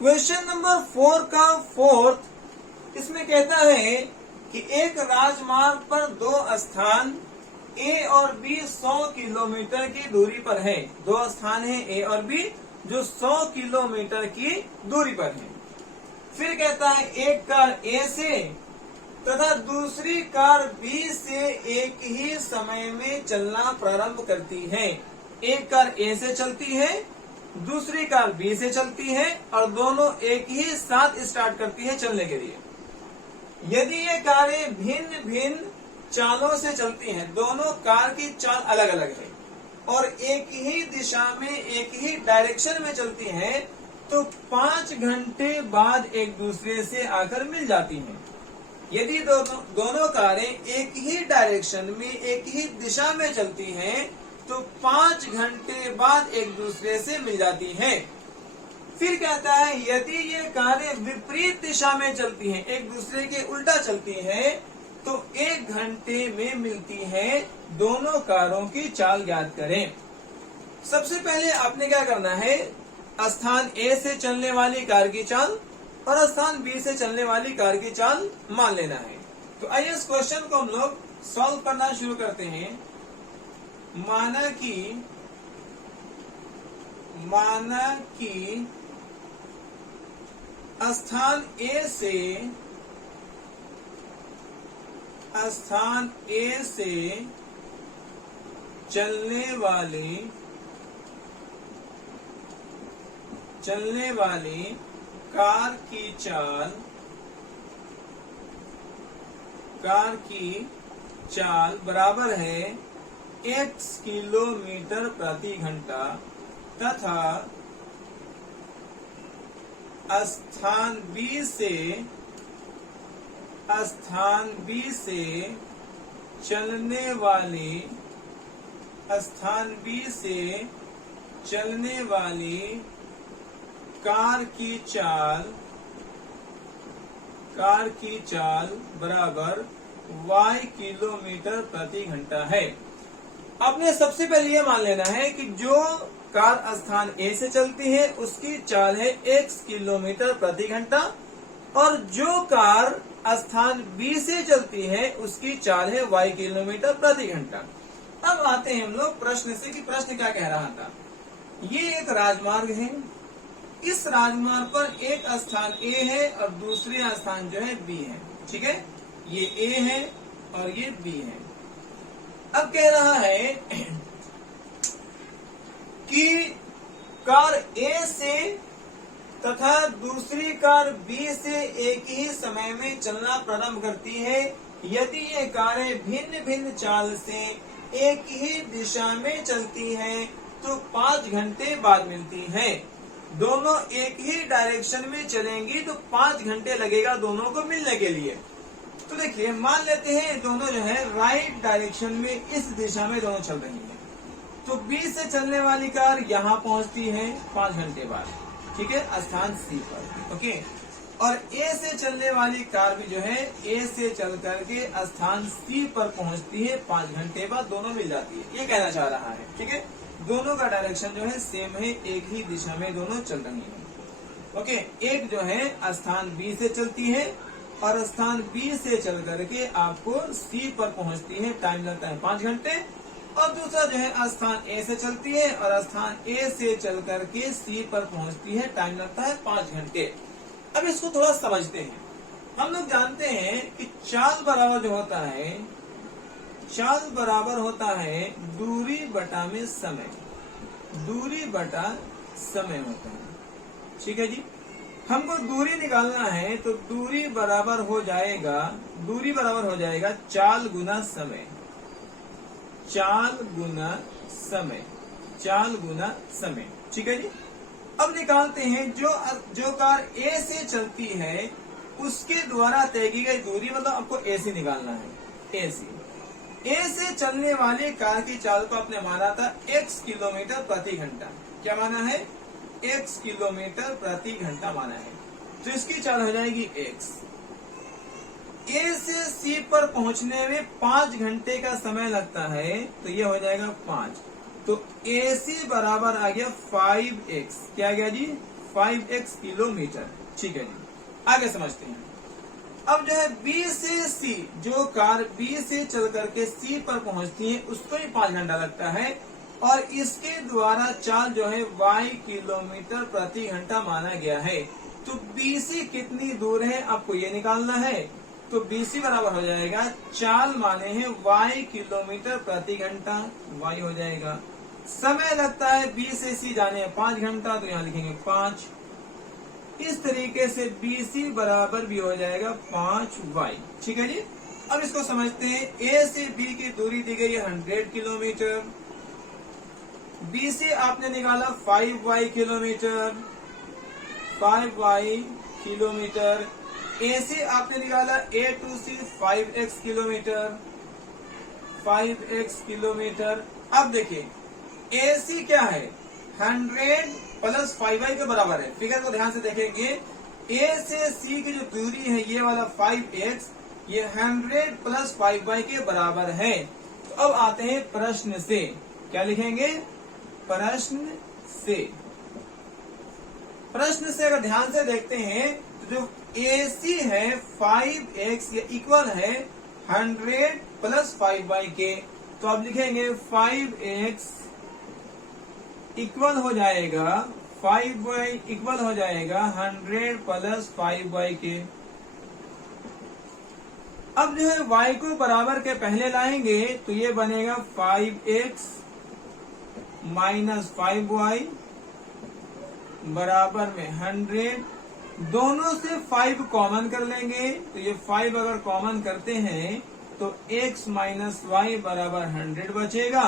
Question number 4 का fourth, इसमें कहता है कि एक राजमार्ग पर दो स्थान ए और बी 100 किलोमीटर की दूरी पर है। दो स्थान है ए और बी जो 100 किलोमीटर की दूरी पर है। फिर कहता है एक कार ए से तथा दूसरी कार बी से एक ही समय में चलना प्रारंभ करती है। एक कार ए से चलती है, दूसरी कार बी से चलती है और दोनों एक ही साथ स्टार्ट करती है चलने के लिए। यदि ये कारें भिन्न भिन्न चालों से चलती हैं, दोनों कार की चाल अलग अलग है और एक ही दिशा में एक ही डायरेक्शन में चलती हैं, तो 5 घंटे बाद एक दूसरे से आकर मिल जाती हैं। यदि दोनों कारें एक ही डायरेक्शन में एक ही दिशा में चलती हैं, तो 5 घंटे बाद एक दूसरे से मिल जाती हैं। फिर कहता है यदि ये कारें विपरीत दिशा में चलती हैं, एक दूसरे के उल्टा चलती हैं, तो 1 घंटे में मिलती हैं। दोनों कारों की चाल ज्ञात करें। सबसे पहले आपने क्या करना है, स्थान ए से चलने वाली कार की चाल और स्थान बी से चलने वाली कार की चाल मान लेना है। तो आइए इस क्वेश्चन को हम लोग सॉल्व करना शुरू करते हैं। माना कि स्थान ए से चलने वाली कार की चाल बराबर है x किलोमीटर प्रति घंटा तथा स्थान बी से चलने वाली कार की चाल बराबर y किलोमीटर प्रति घंटा है। आपने सबसे पहले ये मान लेना है कि जो कार स्थान ए से चलती है उसकी चाल है x किलोमीटर प्रति घंटा और जो कार स्थान बी से चलती है उसकी चाल है y किलोमीटर प्रति घंटा। अब आते हैं हम लोग प्रश्न से कि प्रश्न क्या कह रहा था। ये एक राजमार्ग है, इस राजमार्ग पर एक स्थान ए है और दूसरे स्थान जो है बी है। ठीक है, ये ए है और ये बी है। अब कह रहा है कि कार ए से तथा दूसरी कार बी से एक ही समय में चलना प्रारंभ करती है। यदि ये कारें भिन्न भिन्न चाल से एक ही दिशा में चलती हैं, तो 5 घंटे बाद मिलती हैं। दोनों एक ही डायरेक्शन में चलेंगी तो 5 घंटे लगेगा दोनों को मिलने के लिए। तो देखिए, मान लेते हैं दोनों जो है राइट डायरेक्शन में इस दिशा में दोनों चल रही हैं। तो बी से चलने वाली कार यहाँ पहुंचती है 5 घंटे बाद, ठीक है, स्थान सी पर। ओके, और ए से चलने वाली कार भी जो है ए से चल करके स्थान सी पर पहुंचती है 5 घंटे बाद, दोनों मिल जाती है। ये कहना चाह रहा है। ठीक है, दोनों का डायरेक्शन जो है सेम है, एक ही दिशा में दोनों चल रही है। ओके, एक जो है स्थान बी से चलती है और स्थान बी से चल करके आपको सी पर पहुंचती है, टाइम लगता है 5 घंटे। और दूसरा जो है स्थान ए से चलती है और स्थान ए से चल करके सी पर पहुंचती है, टाइम लगता है 5 घंटे। अब इसको थोड़ा समझते हैं। हम लोग जानते हैं कि चाल बराबर जो होता है, चाल बराबर होता है दूरी बटा में समय, दूरी बटा समय होता है। ठीक है जी, हमको दूरी निकालना है तो दूरी बराबर हो जाएगा चाल गुना समय, चाल गुना समय, चाल गुना समय। ठीक है जी, अब निकालते हैं जो कार ए से चलती है उसके द्वारा तय की गई दूरी, मतलब आपको ए सी निकालना है। ए से चलने वाली कार की चाल को आपने माना था x किलोमीटर प्रति घंटा। क्या माना है? x किलोमीटर प्रति घंटा माना है। तो इसकी चाल हो जाएगी x। ए से सी पर पहुंचने में 5 घंटे का समय लगता है, तो ये हो जाएगा 5। तो AC बराबर आ गया 5x। क्या आ गया जी? 5x kilometre. ठीक है जी, आगे समझते हैं। अब जो है B से C, जो कार B से चल करके C पर पहुंचती है उसको ही 5 घंटा लगता है, और इसके द्वारा चाल जो है y किलोमीटर प्रति घंटा माना गया है। तो BC कितनी दूर है आपको ये निकालना है। तो BC बराबर हो जाएगा, चाल माने हैं y किलोमीटर प्रति घंटा, y हो जाएगा। समय लगता है B से C जाने 5 घंटा, तो यहाँ लिखेंगे 5। इस तरीके से BC बराबर भी हो जाएगा 5y। ठीक है जी, अब इसको समझते हैं। A से B की दूरी दी गई है 100 किलोमीटर, B से आपने निकाला 5y kilometre, 5y kilometre. A से आपने निकाला A to C 5x kilometre, 5x kilometre. अब देखिए AC क्या है, 100 प्लस 5y के बराबर है। फिगर को ध्यान से देखेंगे, A से C की जो दूरी है ये वाला 5x, ये 100 प्लस 5y के बराबर है। तो अब आते हैं प्रश्न से, क्या लिखेंगे, प्रश्न से। प्रश्न से अगर ध्यान से देखते हैं तो जो AC है 5x, ये इक्वल है 100 प्लस 5y के। तो अब लिखेंगे 5x इक्वल हो जाएगा 5y इक्वल हो जाएगा 100 प्लस 5y के। अब जो है y को बराबर के पहले लाएंगे तो ये बनेगा 5x माइनस 5y बराबर में 100। दोनों से 5 कॉमन कर लेंगे, तो ये 5 अगर कॉमन करते हैं तो x माइनस वाई बराबर 100 बचेगा,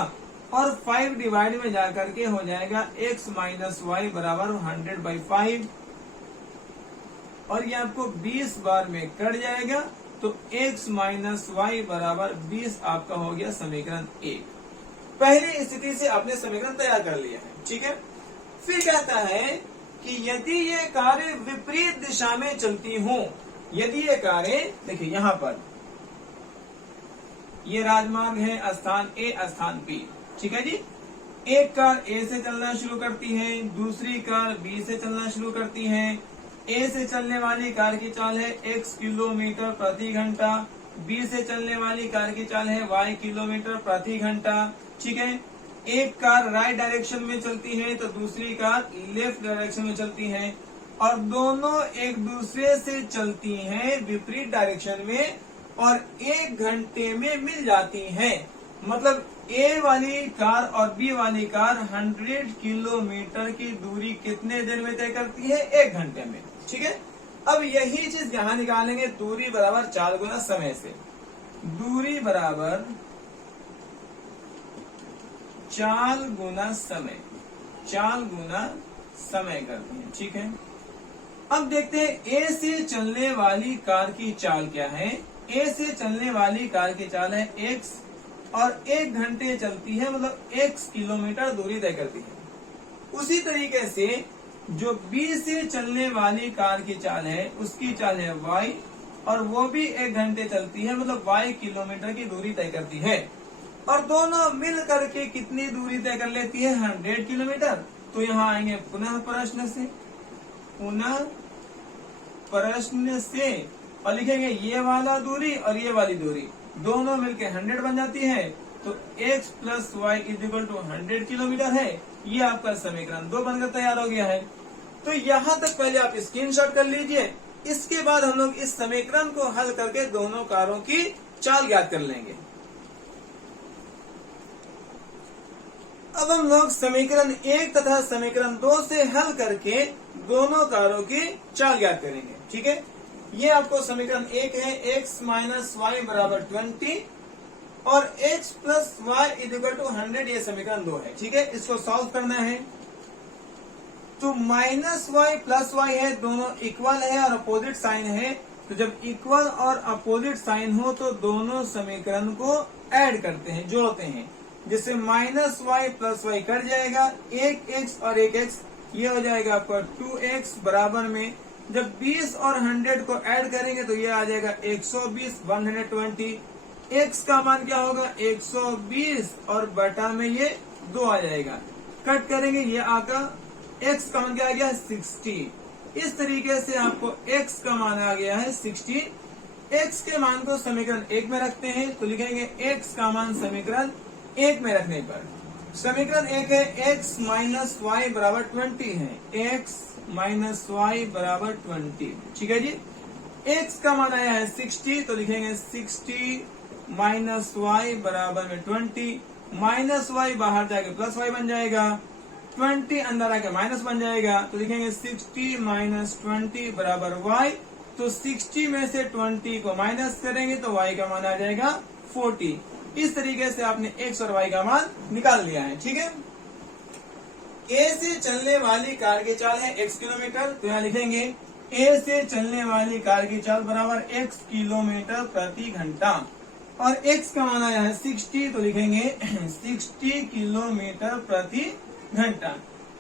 और 5 डिवाइड में जाकर के हो जाएगा x माइनस वाई बराबर 100/5, और ये आपको 20 बार में कट जाएगा। तो x माइनस वाई बराबर 20 आपका हो गया समीकरण 1। पहली स्थिति से आपने समीकरण तैयार कर लिया है। ठीक है, फिर कहता है कि यदि ये कारें विपरीत दिशा में चलती हों, यदि ये कारें, देखिए यहाँ पर ये राजमार्ग है, स्थान A स्थान B। ठीक है जी, एक कार A से चलना शुरू करती है, दूसरी कार B से चलना शुरू करती है। A से चलने वाली कार की चाल है x किलोमीटर प्रति घंटा, B से चलने वाली कार की चाल है y किलोमीटर प्रति घंटा। ठीक है, एक कार राइट डायरेक्शन में चलती है तो दूसरी कार लेफ्ट डायरेक्शन में चलती है, और दोनों एक दूसरे से चलती हैं विपरीत डायरेक्शन में, और 1 घंटे में मिल जाती हैं। मतलब A वाली कार और B वाली कार 100 किलोमीटर की दूरी कितने देर में तय करती है, 1 घंटे में। ठीक है, अब यही चीज यहाँ निकालेंगे, दूरी बराबर चाल गुना समय से। दूरी बराबर चाल गुना समय, चाल गुना समय करते हैं। ठीक है, अब देखते हैं A से चलने वाली कार की चाल क्या है। A से चलने वाली कार की चाल है x, और 1 घंटे चलती है, मतलब x किलोमीटर दूरी तय करती है। उसी तरीके से जो B से चलने वाली कार की चाल है उसकी चाल है y, और वो भी 1 घंटे चलती है, मतलब y किलोमीटर की दूरी तय करती है, और दोनों मिल करके कितनी दूरी तय कर लेती है, 100 किलोमीटर। तो यहाँ आएंगे पुनः प्रश्न से, पुनः प्रश्न से, और लिखेंगे ये वाला दूरी और ये वाली दूरी दोनों मिलके 100 बन जाती है। तो x plus y equal to 100 kilometre है। ये आपका समीकरण 2 बनकर तैयार हो गया है। तो यहाँ तक पहले आप स्क्रीनशॉट कर लीजिए, इसके बाद हम लोग इस समीकरण को हल करके दोनों कारों की चाल ज्ञात कर लेंगे। अब हम लोग समीकरण 1 तथा समीकरण 2 से हल करके दोनों कारों की चाल ज्ञात करेंगे। ठीक है, ये आपको समीकरण 1 है, x माइनस वाई बराबर 20 और x plus y equal to 100, ये समीकरण 2 है। ठीक है, इसको सॉल्व करना है। तो माइनस वाई प्लस वाई है, दोनों इक्वल है और अपोजिट साइन है। तो जब इक्वल और अपोजिट साइन हो तो दोनों समीकरण को ऐड करते हैं, जोड़ते हैं, जिससे minus y plus y cut जाएगा, एक x और एक x, ये हो जाएगा आपका 2x बराबर में जब 20 और 100 को ऐड करेंगे तो ये आ जाएगा 120, 120। x का मान क्या होगा, 120, और बटा में ये 2 आ जाएगा। कट करेंगे, ये आका x का मान क्या आ गया है 60। इस तरीके से आपको x का मान आ गया है 60। x के मान को समीकरण 1 में रखते हैं तो लिखेंगे x का मान समीकरण 1 में रखने पर समीकरण 1 है x माइनस वाई बराबर 20 है, x माइनस वाई बराबर 20। ठीक है जी। x का मान आया है 60 तो लिखेंगे 60 माइनस वाई बराबर में 20, माइनस वाई बाहर जाके प्लस वाई बन जाएगा, 20 अंदर आके माइनस बन जाएगा तो लिखेंगे 60 माइनस 20 बराबर y। तो 60 में से 20 को माइनस करेंगे तो y का मान आ जाएगा 40। इस तरीके से आपने x और y का मान निकाल लिया है। ठीक है। a से चलने वाली कार की चाल है x किलोमीटर तो यहाँ लिखेंगे a से चलने वाली कार की चाल बराबर x किलोमीटर प्रति घंटा और x का मान आया है 60 तो लिखेंगे 60 किलोमीटर प्रति घंटा।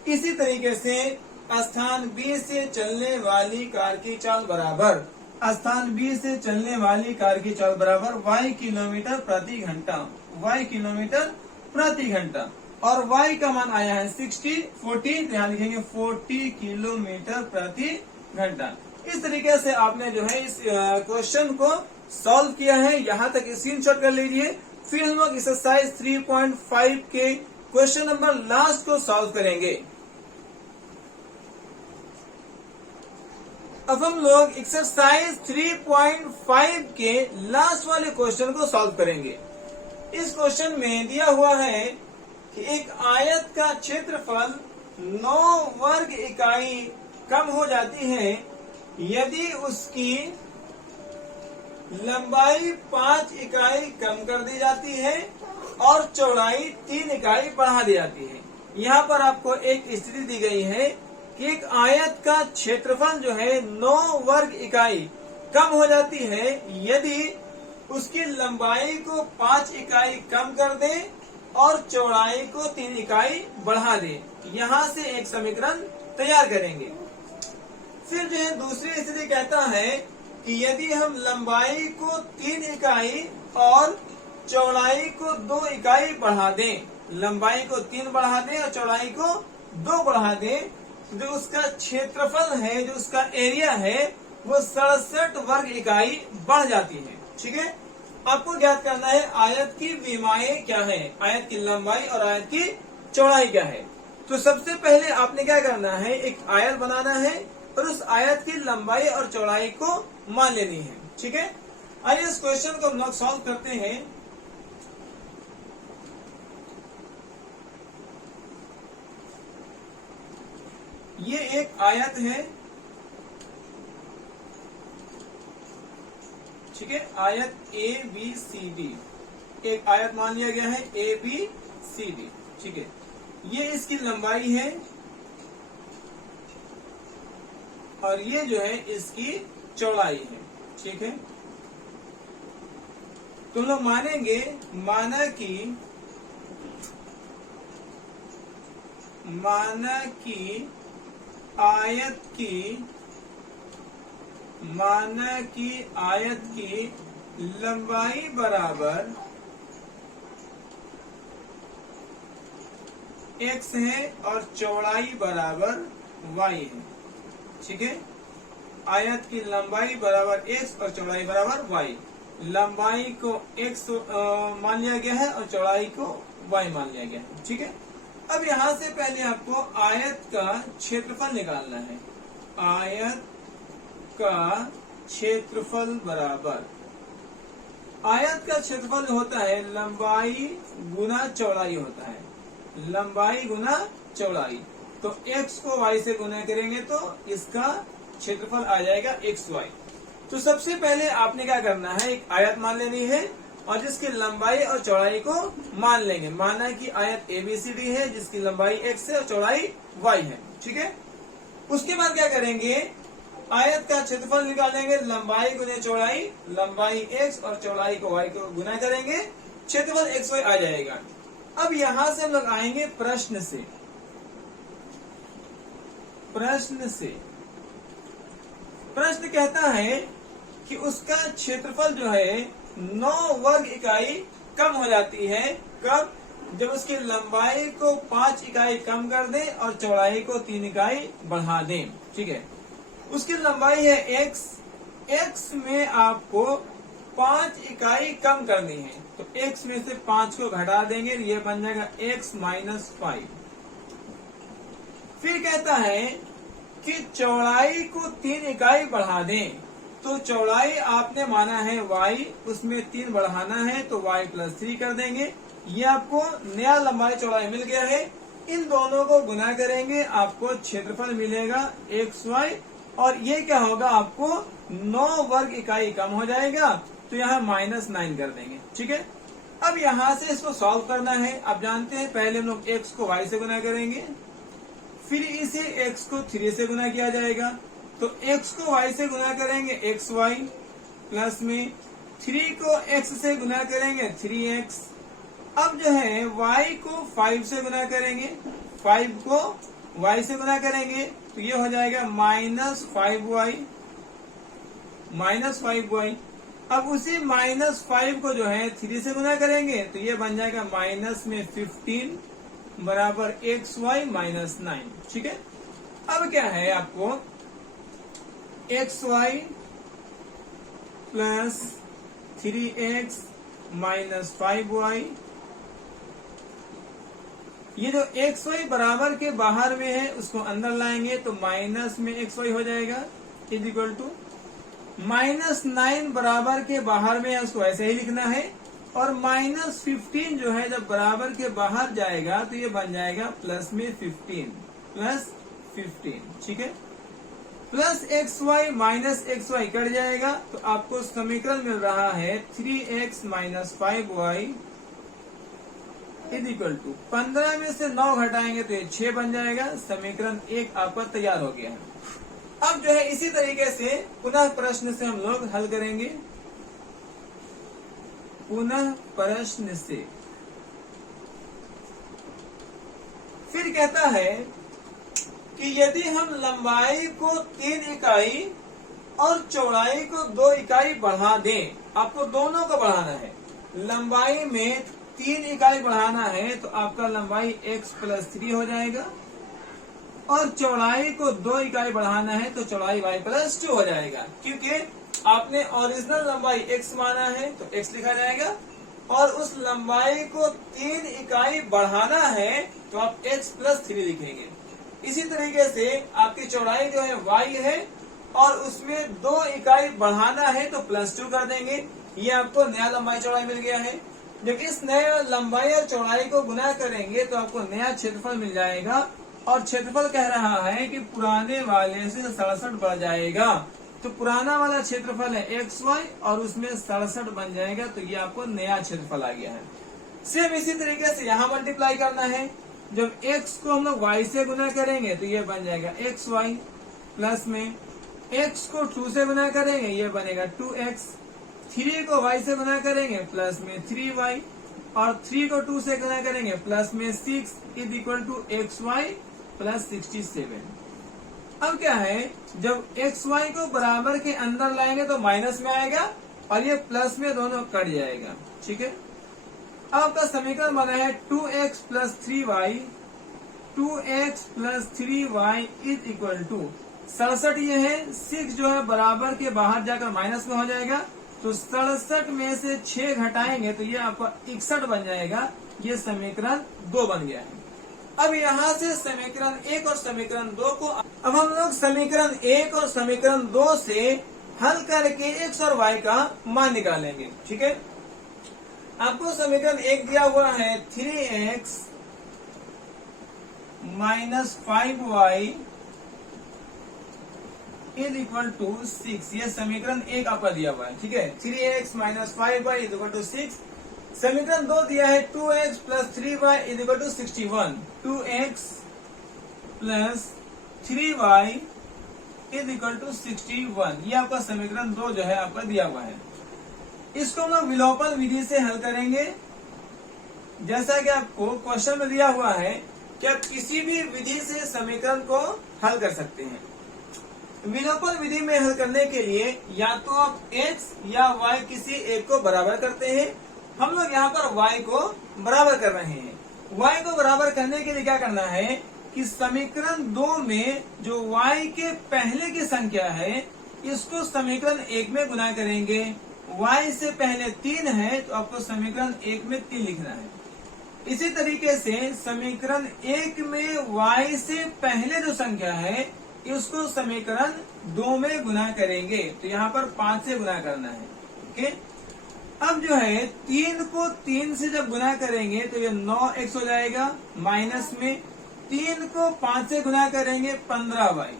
इसी तरीके से स्थान B से चलने वाली कार की चाल बराबर स्थान B से चलने वाली कार की चाल बराबर y किलोमीटर प्रति घंटा, y किलोमीटर प्रति घंटा और y का मान आया है 60 40 तो यहाँ लिखेंगे 40 किलोमीटर प्रति घंटा। इस तरीके से आपने जो है इस क्वेश्चन को सॉल्व किया है। यहाँ तक स्क्रीनशॉट कर लीजिए। फिर हम लोग एक्सरसाइज 3.5 के क्वेश्चन नंबर लास्ट को सॉल्व करेंगे। अब हम लोग एक्सरसाइज 3.5 के लास्ट वाले क्वेश्चन को सॉल्व करेंगे। इस क्वेश्चन में दिया हुआ है कि एक आयत का क्षेत्रफल 9 वर्ग इकाई कम हो जाती है यदि उसकी लंबाई 5 इकाई कम कर दी जाती है और चौड़ाई 3 इकाई बढ़ा दी जाती है। यहाँ पर आपको एक स्थिति दी गई है कि एक आयत का क्षेत्रफल जो है 9 वर्ग इकाई कम हो जाती है यदि उसकी लंबाई को 5 इकाई कम कर दे और चौड़ाई को 3 इकाई बढ़ा दे। यहाँ से एक समीकरण तैयार करेंगे। फिर जो है दूसरी स्थिति कहता है कि यदि हम लंबाई को 3 इकाई और चौड़ाई को 2 इकाई बढ़ा दें, लंबाई को 3 बढ़ा दें और चौड़ाई को 2 बढ़ा दें, जो उसका क्षेत्रफल है, जो उसका एरिया है, वो 67 वर्ग इकाई बढ़ जाती है। ठीक है। आपको ज्ञात करना है आयत की विमाएं क्या है, आयत की लंबाई और आयत की चौड़ाई क्या है। तो सबसे पहले आपने क्या करना है, एक आयत बनाना है और उस आयत की लंबाई और चौड़ाई को मान लेनी है। ठीक है। आइए इस क्वेश्चन को हम लोग सॉल्व करते हैं। ये एक आयत है। ठीक है। आयत ABCD एक आयत मान लिया गया है ABCD। ठीक है। ये इसकी लंबाई है और ये जो है इसकी चौड़ाई है। ठीक है। तुम लोग मानेंगे, माना कि आयत की लंबाई बराबर x है और चौड़ाई बराबर y है। ठीक है। आयत की लंबाई बराबर x और चौड़ाई बराबर y। लंबाई को x मान लिया गया है और चौड़ाई को y मान लिया गया है। ठीक है। अब यहाँ से पहले आपको आयत का क्षेत्रफल निकालना है। आयत का क्षेत्रफल बराबर, आयत का क्षेत्रफल होता है लंबाई गुना चौड़ाई होता है, लंबाई गुना चौड़ाई। तो x को y से गुना करेंगे तो इसका क्षेत्रफल आ जाएगा xy। तो सबसे पहले आपने क्या करना है, एक आयत मान लेनी है और जिसकी लंबाई और चौड़ाई को मान लेंगे। माना कि आयत ABCD है जिसकी लंबाई x है और चौड़ाई y है। ठीक है। उसके बाद क्या करेंगे, आयत का क्षेत्रफल निकालेंगे, लंबाई गुने चौड़ाई, लंबाई x और चौड़ाई को y को गुना करेंगे, क्षेत्रफल xy आ जाएगा। अब यहाँ से हम लोग आएंगे प्रश्न से। प्रश्न कहता है कि उसका क्षेत्रफल जो है 9 वर्ग इकाई कम हो जाती है। कब? जब उसकी लंबाई को 5 इकाई कम कर दें और चौड़ाई को 3 इकाई बढ़ा दें। ठीक है, उसकी लंबाई है x, x में आपको 5 इकाई कम करनी है, तो x में से 5 को घटा देंगे, ये बन जाएगा x माइनस 5। फिर कहता है कि चौड़ाई को 3 इकाई बढ़ा दें, तो चौड़ाई आपने माना है y, उसमें 3 बढ़ाना है तो y प्लस 3 कर देंगे। ये आपको नया लंबाई चौड़ाई मिल गया है। इन दोनों को गुना करेंगे, आपको क्षेत्रफल मिलेगा xy, और ये क्या होगा, आपको 9 वर्ग इकाई कम हो जाएगा, तो यहाँ -9 कर देंगे। ठीक है, अब यहाँ से इसको सॉल्व करना है। आप जानते हैं पहले हम लोग x को y से गुना करेंगे, फिर इसे x को 3 से गुना किया जाएगा, तो x को y से गुना करेंगे xy, प्लस में 3 को x से गुना करेंगे 3x। अब जो है y को 5 से गुना करेंगे, 5 को y से गुना करेंगे, तो ये हो जाएगा -5y। अब उसी -5 को जो है 3 से गुना करेंगे, तो ये बन जाएगा माइनस में 15 बराबर xy माइनस 9। ठीक है, अब क्या है, आपको xy plus 3x minus 5y, ये जो xy बराबर के बाहर में है उसको अंदर लाएंगे, तो माइनस में xy हो जाएगा, इज इक्वल टू -9 बराबर के बाहर में है, उसको ऐसे ही लिखना है, और -15 जो है जब बराबर के बाहर जाएगा तो ये बन जाएगा प्लस में 15 प्लस 15। ठीक है, plus xy minus xy cut जाएगा, तो आपको समीकरण मिल रहा है 3x minus 5y is equal to 15 में से 9 घटाएंगे तो ये 6 बन जाएगा। समीकरण 1 आपका तैयार हो गया है। अब जो है इसी तरीके से पुनः प्रश्न से हम लोग हल करेंगे। पुनः प्रश्न से फिर कहता है कि यदि हम लंबाई को 3 इकाई और चौड़ाई को 2 इकाई बढ़ा दें, आपको दोनों को बढ़ाना है। लंबाई में 3 इकाई बढ़ाना है तो आपका लंबाई x प्लस 3 हो जाएगा, और चौड़ाई को 2 इकाई बढ़ाना है तो चौड़ाई y प्लस 2 हो जाएगा। क्योंकि आपने ओरिजिनल लंबाई x माना है तो x लिखा जाएगा, और उस लंबाई को 3 इकाई बढ़ाना है तो आप x प्लस 3 लिखेंगे। इसी तरीके से आपकी चौड़ाई जो है y है, और उसमें 2 इकाई बढ़ाना है तो प्लस 2 कर देंगे। ये आपको नया लंबाई चौड़ाई मिल गया है। जब इस नए लंबाई और चौड़ाई को गुना करेंगे तो आपको नया क्षेत्रफल मिल जाएगा, और क्षेत्रफल कह रहा है कि पुराने वाले से 67 बढ़ जाएगा, तो पुराना वाला क्षेत्रफल है xy और उसमें 67 बन जाएगा, तो ये आपको नया क्षेत्रफल आ गया है। सेम इसी तरीके से यहाँ मल्टीप्लाई करना है। जब x को हम लोग y से गुना करेंगे तो ये बन जाएगा xy, प्लस में x को 2 से गुना करेंगे ये बनेगा 2x, 3 को y से गुना करेंगे प्लस में 3y, और 3 को 2 से गुना करेंगे प्लस में 6 is equal to xy plus 67। अब क्या है, जब xy को बराबर के अंदर लाएंगे तो माइनस में आएगा, और ये प्लस में दोनों कट जाएगा। ठीक है, अब आपका समीकरण बना है 2x plus 3y, 2x plus 3y is equal to 67। ये है 6 जो है बराबर के बाहर जाकर माइनस में हो जाएगा, तो 67 में से 6 घटाएंगे तो ये आपका 61 बन जाएगा। ये समीकरण 2 बन गया है। अब यहाँ से समीकरण 1 और समीकरण 2 को अब हम लोग समीकरण 1 और समीकरण 2 से हल करके x और y का मान निकालेंगे। ठीक है, आपको समीकरण 1 दिया हुआ है 3x minus 5y is equal to 6। ये समीकरण 1 आपका दिया हुआ है। ठीक है, 3x minus 5y is equal to 6। समीकरण 2 दिया है 2x plus 3y is equal to 61। 2x plus 3y is equal to 61। ये आपका समीकरण 2 जो है आपका दिया हुआ है। इसको हम लोग विलोपन विधि से हल करेंगे। जैसा कि आपको क्वेश्चन में दिया हुआ है कि आप किसी भी विधि से समीकरण को हल कर सकते हैं। विलोपन विधि में हल करने के लिए या तो आप x या y किसी एक को बराबर करते हैं। हम लोग यहाँ पर y को बराबर कर रहे हैं। y को बराबर करने के लिए क्या करना है कि समीकरण 2 में जो y के पहले की संख्या है इसको समीकरण 1 में गुना करेंगे। y से पहले 3 है तो आपको समीकरण 1 में 3 लिखना है। इसी तरीके से समीकरण 1 में y से पहले जो संख्या है इसको समीकरण 2 में गुना करेंगे, तो यहाँ पर 5 से गुना करना है। ओके, अब जो है 3 को 3 से जब गुना करेंगे तो ये 9x हो जाएगा, माइनस में 3 को 5 से गुना करेंगे 15y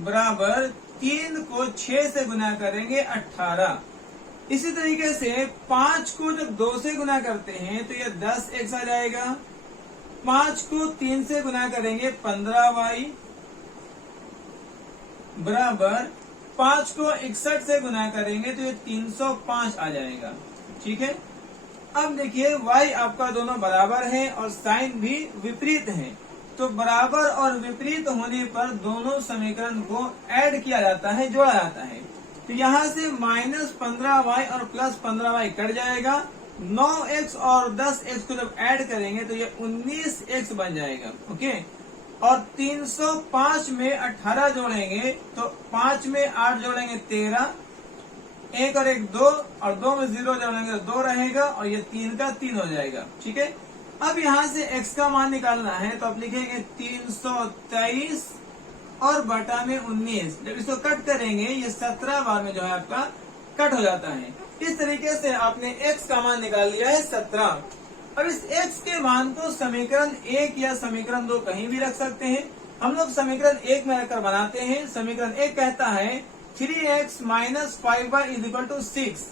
बराबर 3 को 6 से गुना करेंगे 18। इसी तरीके से 5 को जब 2 से गुना करते हैं तो ये 10x आ जाएगा। 5 को 3 से गुना करेंगे 15y बराबर 5 को 61 से गुना करेंगे तो ये 305 आ जाएगा। ठीक है, अब देखिए y आपका दोनों बराबर है और साइन भी विपरीत है, तो बराबर और विपरीत होने पर दोनों समीकरण को ऐड किया जाता है, जोड़ा जाता है। तो यहाँ से -15y और +15y कट जाएगा। 9x और 10x को जब ऐड करेंगे तो ये 19x बन जाएगा। ओके, और 305 में 18 जोड़ेंगे तो 5 में 8 जोड़ेंगे 13, 1 और 1 2 और 2 में 0 जोड़ेंगे तो 2 रहेगा और ये 3 का 3 हो जाएगा। ठीक है, अब यहाँ से x का मान निकालना है तो आप लिखेंगे 323 और बटा में 19। जब इसको कट करेंगे ये 17 बार में जो है आपका कट हो जाता है। इस तरीके से आपने x का मान निकाल लिया है 17। अब इस x के मान को समीकरण 1 या समीकरण 2 कहीं भी रख सकते हैं। हम लोग समीकरण 1 में रखकर बनाते हैं। समीकरण 1 कहता है 3x minus 5y is equal to 6।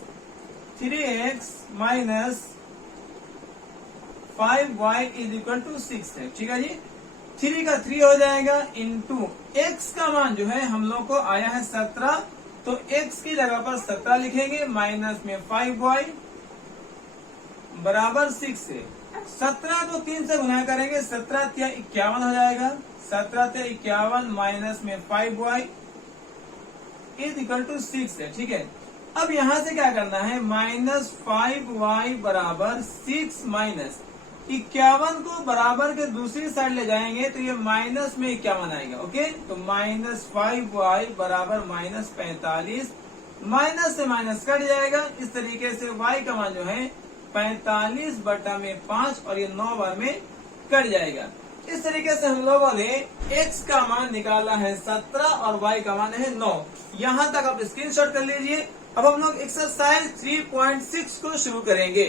3x minus 5y is equal to 6 है। ठीक है जी, 3 का 3 हो जाएगा इंटू x का मान जो है हम लोग को आया है 17, तो x की जगह पर 17 लिखेंगे, माइनस में 5y बराबर 6 है। 17 को 3 से गुना करेंगे, 17 × 51 हो जाएगा। 17 × 51 माइनस में 5y इज इक्वल टू 6 है। ठीक है, अब यहाँ से क्या करना है, -5y बराबर 6 माइनस 51 को बराबर के दूसरी साइड ले जाएंगे तो ये माइनस में 51 आएगा। ओके, तो -5y बराबर -45, माइनस से माइनस कट जाएगा। इस तरीके से y का मान जो है 45 बटा में 5 और ये 9 बार में कट जाएगा। इस तरीके से हम लोगों ने x का मान निकाला है 17 और y का मान है 9। यहाँ तक आप स्क्रीनशॉट कर लीजिए। अब हम लोग एक्सरसाइज 3.6 को शुरू करेंगे।